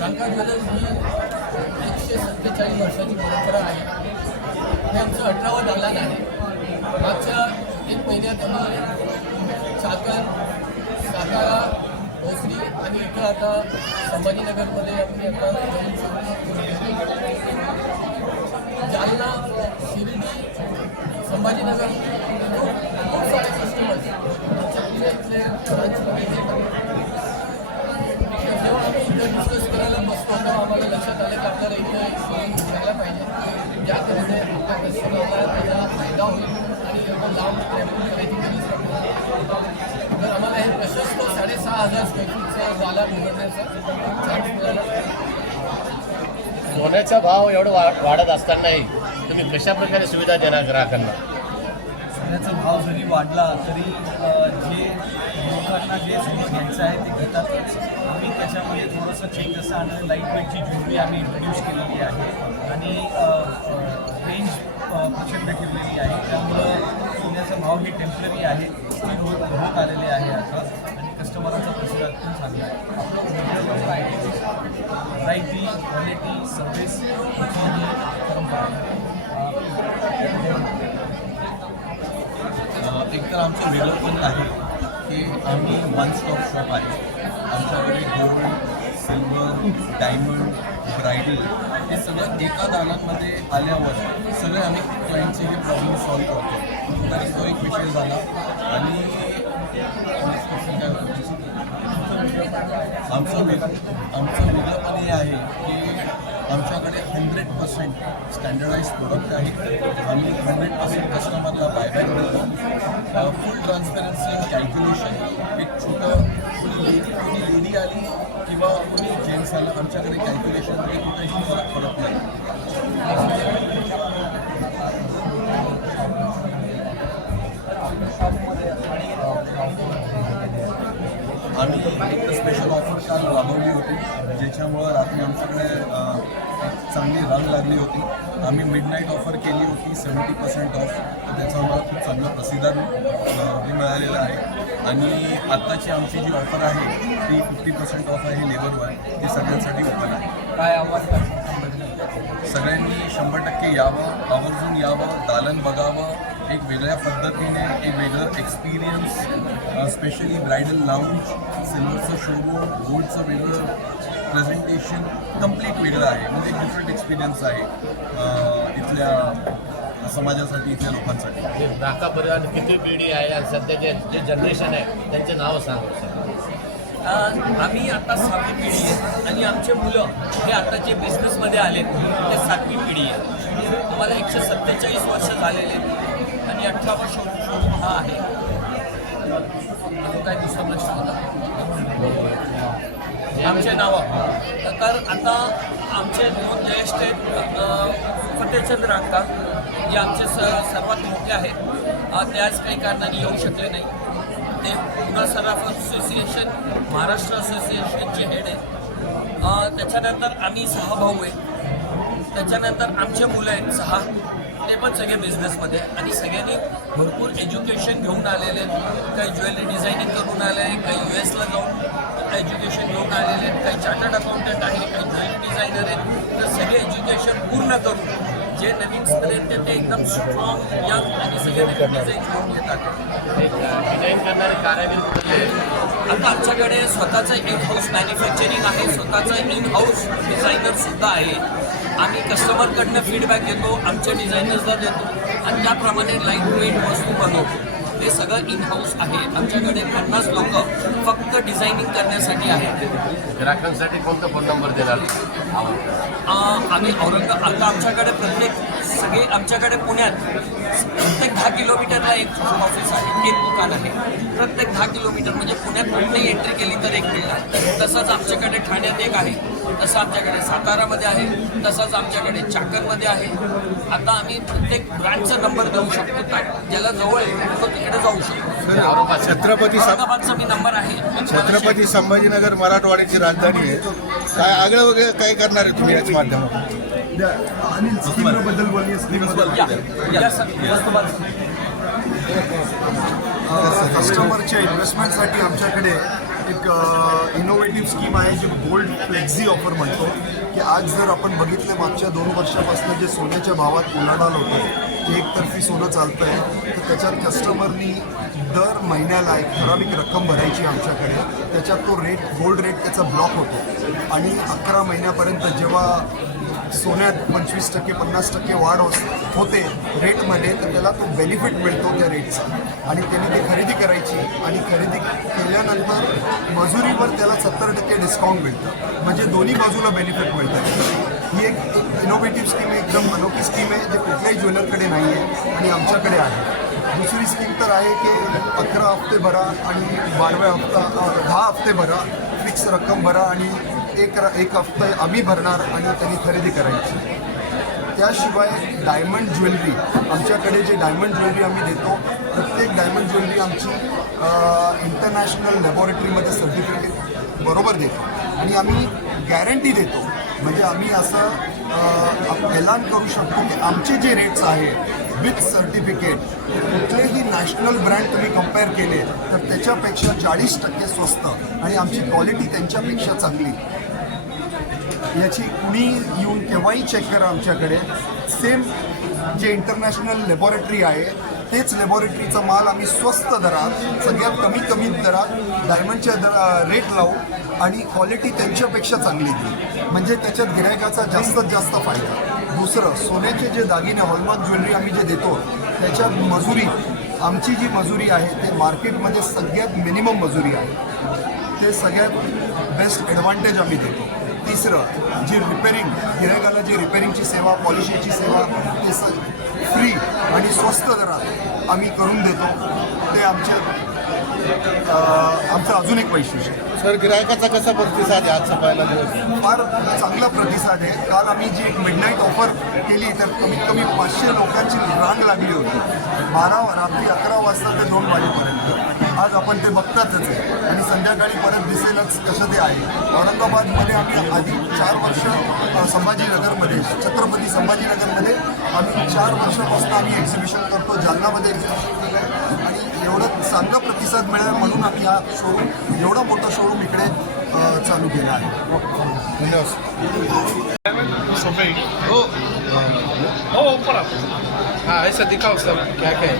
कांका jewellers ही 147 वर्षाची परंपरा आहे. हे आमचं 18वं दालन आहे. मागच्या 1 महिन्यात आम्ही चाकण, सातारा, भोसरी आणि इथं आता संभाजीनगरमध्ये आम्ही आता जालना, शिर्डी, संभाजीनगर खूप सारे कस्टमर्स आमच्या इथले जेव्हा आम्ही इथं डिस्कस करायला बसतो तेव्हा आम्हाला लक्षात आलं की आपल्याला इथं सोयी घ्यायला पाहिजे, ज्या तऱ्हेने आपल्या कस्टमरला त्याचा फायदा होईल आणि एवढं लांब ट्रॅव्हल करायची गरज पडते. तर आम्हाला हे प्रशस्त 6,500 स्क्वेअर फूटचा दालन उघडण्याचा चान्स मिळाला. सोन्याचा भाव एवढं वाढत असतानाही तुम्ही कशा प्रकारे सुविधा देणार ग्राहकांना? सोन्याचा भाव जरी वाढला तरी जे लोकांना जे सोनं घ्यायचं आहे ते घेतातच. आम्ही त्याच्यामध्ये थोडंसं चेंज असं आणलं. लाईट वेटची ज्वेलरी आम्ही इंट्रोड्यूस केलेली आहे आणि रेंज प्रचंड ठेवलेली आहे. त्यामुळं सोन्याचा भाव हे टेम्पररी आहे, स्थिर होत आलेले आहे आता आणि कस्टमरांचा प्रतिसाद पण चांगला आहे. आपलं व्हरायटी, क्वालिटी, सर्व्हिस याची ही परंपरा आहे. एकतर आमचं वेगळं पण आहे की आम्ही वन स्टॉप शॉप आहे. आमच्याकडे गोल्ड, सिल्वर, डायमंड, ब्रायडल हे सगळं एका दालनामध्ये आल्यावर सगळे आम्ही क्लायंटचे हे प्रॉब्लेम सॉल्व्ह करतो. तरी तो एक विषय झाला. आणि आमचं वेगळंपण हे आहे की आमच्याकडे 100% स्टँडर्डाइज प्रोडक्ट आहे. आम्ही 100% कस्टमरला बायबॅक देतो. फुल ट्रान्सपरन्सी अँड कॅल्क्युलेशन. एक छोटं कोणी लेडी आली किंवा कोणी जेंट्स आलं, आमच्याकडे कॅल्क्युलेशनमध्ये कुठेही फरक पडत नाही. आम्ही एक स्पेशल ऑफर काल राबवली होती, ज्याच्यामुळं रात्री आमच्याकडे चांगली रंग लागली होती. आम्ही मिडनाईट ऑफर केली होती 70% ऑफ. तर त्याचा आम्हाला खूप चांगला प्रतिसाद हे मिळालेलं आहे. आणि आत्ताची आमची जी ऑफर आहे ती 50% ऑफ आहे लेबरवर. ती सगळ्यांसाठी ओपन आहे. काय आव्हान? सगळ्यांनी 100% यावं, आवर्जून यावं, दालन बघावं. एक वेगळ्या पद्धतीने एक वेगळं एक्सपिरियन्स, स्पेशली ब्रायडल लाऊंज, सिल्वरचं शोरूम, गोल्डचं वेगळं प्रेझेंटेशन कम्प्लीट वेगळं आहे. म्हणजे एक डिफरंट एक्सपिरियन्स आहे इथल्या समाजासाठी, इथल्या लोकांसाठी. हे ग्राहकापर्यंत किती पिढी आहे आणि सध्याचे जे जनरेशन आहे त्यांचे नाव सांगा. आम्ही आता 7वी पिढी आहे आणि आमचे मुलं हे आता जे बिझनेसमध्ये आले ते 7वी पिढी आहे. आम्हाला 147 वर्ष झालेले आणि 18 वर्ष शोरूम हा आहे. काय दुसरा प्रश्न होता आमचे नावं. तर आता आमचे 2 ज्येष्ठ आहेत. फतेहचंद रांका जे आमचे सर्वात मोठे आहेत, ते आज काही कारणाने येऊ शकले नाही. ते पुणे सराफ असोसिएशन, महाराष्ट्र असोसिएशनचे हेड आहे. त्याच्यानंतर आम्ही 6 भाऊ आहे. त्याच्यानंतर आमचे मुलं आहेत 6, ते पण सगळे बिझनेसमध्ये आणि सगळ्यांनी भरपूर एज्युकेशन घेऊन आलेले आहेत. काही ज्वेलरी डिझायनिंग करून आले आहे, काही US ला जाऊन एज्युकेशन घेऊन आलेले आहेत, काही चार्टर्ड अकाउंटंट आहे, काही ज्वेलरी डिझायनर आहेत. तर सगळे एज्युकेशन पूर्ण करून जे नवीन स्टुडंट ते एकदम स्ट्रॉंग, यंग आणि सगळे नवीन डिझाईन घेऊन येतात. डिझाईन करणारे कारागीर आता आमच्याकडे स्वतःचं इन हाऊस मॅन्युफॅक्चरिंग आहे, स्वतःचं इन हाऊस डिझायनरसुद्धा आहे. आम्ही कस्टमरकडनं फीडबॅक घेतो, आमच्या डिझायनर्सला देतो आणि त्याप्रमाणे लाईट वेट वस्तू बनवतो. हे सगळं इन हाऊस आहे. आमच्याकडे 50 लोक फक्त डिझायनिंग करण्यासाठी आहेत. ग्राहकांसाठी कोणता फोन नंबर देणार? आम्ही आता आमच्याकडे सगळे आमच्याकडे पुण्यात प्रत्येक 10 किलोमीटरला एक ऑफिस आहे, एक दुकान आहे. प्रत्येक 10 किलोमीटर म्हणजे पुण्यात कुठेही एंट्री केली तर एक मिळणार. तसंच आमच्याकडे ठाण्यात एक आहे, तसं आमच्याकडे सातारामध्ये आहे, तसंच आमच्याकडे चाकणमध्ये आहे. आता आम्ही प्रत्येक ब्रँचचा नंबर देऊ शकतो. ज्याला जवळ आहे तो तिकडे जाऊ शकतो. औरंगाबादचा मी नंबर आहे. छत्रपती संभाजीनगर मराठवाड्याची राजधानी आहे. काय आगळं वगैरे काय करणार आहे तुम्ही याच्या माध्यमातून? अनिल स्कीमबद्दल बोलली. कस्टमरच्या इन्व्हेस्टमेंटसाठी आमच्याकडे एक इनोव्हेटिव्ह स्कीम आहे जी गोल्ड फ्लेक्झी ऑफर म्हणतो, की आज जर आपण बघितलं मागच्या 2 वर्षापासून जे सोन्याच्या भावात उलाढाल होतं, की एकतर्फी सोनं चालतं आहे, तर त्याच्यात कस्टमरनी दर महिन्याला एक ठराविक रक्कम भरायची आमच्याकडे. त्याच्यात तो रेट गोल्ड रेट त्याचा ब्लॉक होतो आणि 11 महिन्यापर्यंत जेव्हा सोन्यात 25% 50% वाढ होते रेटमध्ये, तर त्याला तो बेनिफिट मिळतो त्या रेटचा आणि त्याने ते खरेदी करायची आणि खरेदी केल्यानंतर मजुरीवर त्याला 70% डिस्काउंट मिळतं. म्हणजे दोन्ही बाजूला बेनिफिट मिळतं. ही एक इनोव्हेटिव्ह स्कीम आहे, एकदम अनोखी स्कीम आहे, जे कुठल्याही ज्वेलरकडे नाही आहे आणि आमच्याकडे आहे. दुसरी स्कीम तर आहे की 11 हफ्ते भरा आणि 12व्या हप्ता 10 हफ्ते भरा, फिक्स रक्कम भरा आणि एक हफ्ता आम्ही भरणार आणि त्यांनी खरेदी करायची. त्याशिवाय डायमंड ज्वेलरी, आमच्याकडे जे डायमंड ज्वेलरी आम्ही देतो, प्रत्येक डायमंड ज्वेलरी आमची इंटरनॅशनल लॅबॉरेटरीमध्ये सर्टिफिकेट बरोबर देतो आणि आम्ही गॅरंटी देतो. म्हणजे आम्ही असं ऐलान करू शकतो की आमचे जे रेट्स आहे विथ सर्टिफिकेट कुठलेही नॅशनल ब्रँड तुम्ही कम्पेअर केले तर त्याच्यापेक्षा 40% स्वस्त आणि आमची क्वालिटी त्यांच्यापेक्षा चांगली. याची कुणी येऊन केव्हाही चेक करा आमच्याकडे. सेम जे इंटरनॅशनल लॅबॉरेटरी आहे तेच लॅबॉरेटरीचा माल आम्ही स्वस्त दरात, सगळ्यात कमी दरात डायमंडच्या रेट लावू आणि क्वालिटी त्यांच्यापेक्षा चांगली देऊ. म्हणजे त्याच्यात गिरायकाचा जास्तीत जास्त फायदा. दुसरं, सोन्याचे जे दागिने हॉलमार्क ज्वेलरी आम्ही जे देतो त्याच्यात मजुरी, आमची जी मजुरी आहे ते मार्केटमध्ये सगळ्यात मिनिमम मजुरी आहे. ते सगळ्यात बेस्ट ॲडव्हान्टेज आम्ही देतो. तिसरं, जी रिपेरिंग, गिरायकाला जी रिपेरिंगची सेवा, पॉलिशिंगची सेवा ते फ्री आणि स्वस्त दरात आम्ही करून देतो. ते आमचं अजून एक वैशिष्ट्य. सर, गिरायकाचा कसा प्रतिसाद आहे आजचा पहिला दिवस? फार चांगला प्रतिसाद आहे. काल आम्ही जी एक मिडनाईट ऑफर केली तर कमीत कमी 500 लोकांची रांग लागली होती. रात्री 11 वाजता ते 2 वाजेपर्यंत. आज आपण ते बघतातच आहे आणि संध्याकाळी परत दिसेलच कसं ते आहे. औरंगाबादमध्ये आम्ही आधी 4 वर्ष संभाजीनगरमध्ये, छत्रपती संभाजीनगरमध्ये आम्ही 4 वर्षापासून आम्ही एक्झिबिशन करतो. जालनामध्ये एक्झिबिशन केलं आहे आणि एवढं चांगला प्रतिसाद मिळाला म्हणून आम्ही हा शोरूम, एवढा मोठा शोरूम इकडे चालू केला आहे. हाँ, ऐसा दिखाओ सब क्या क्या है.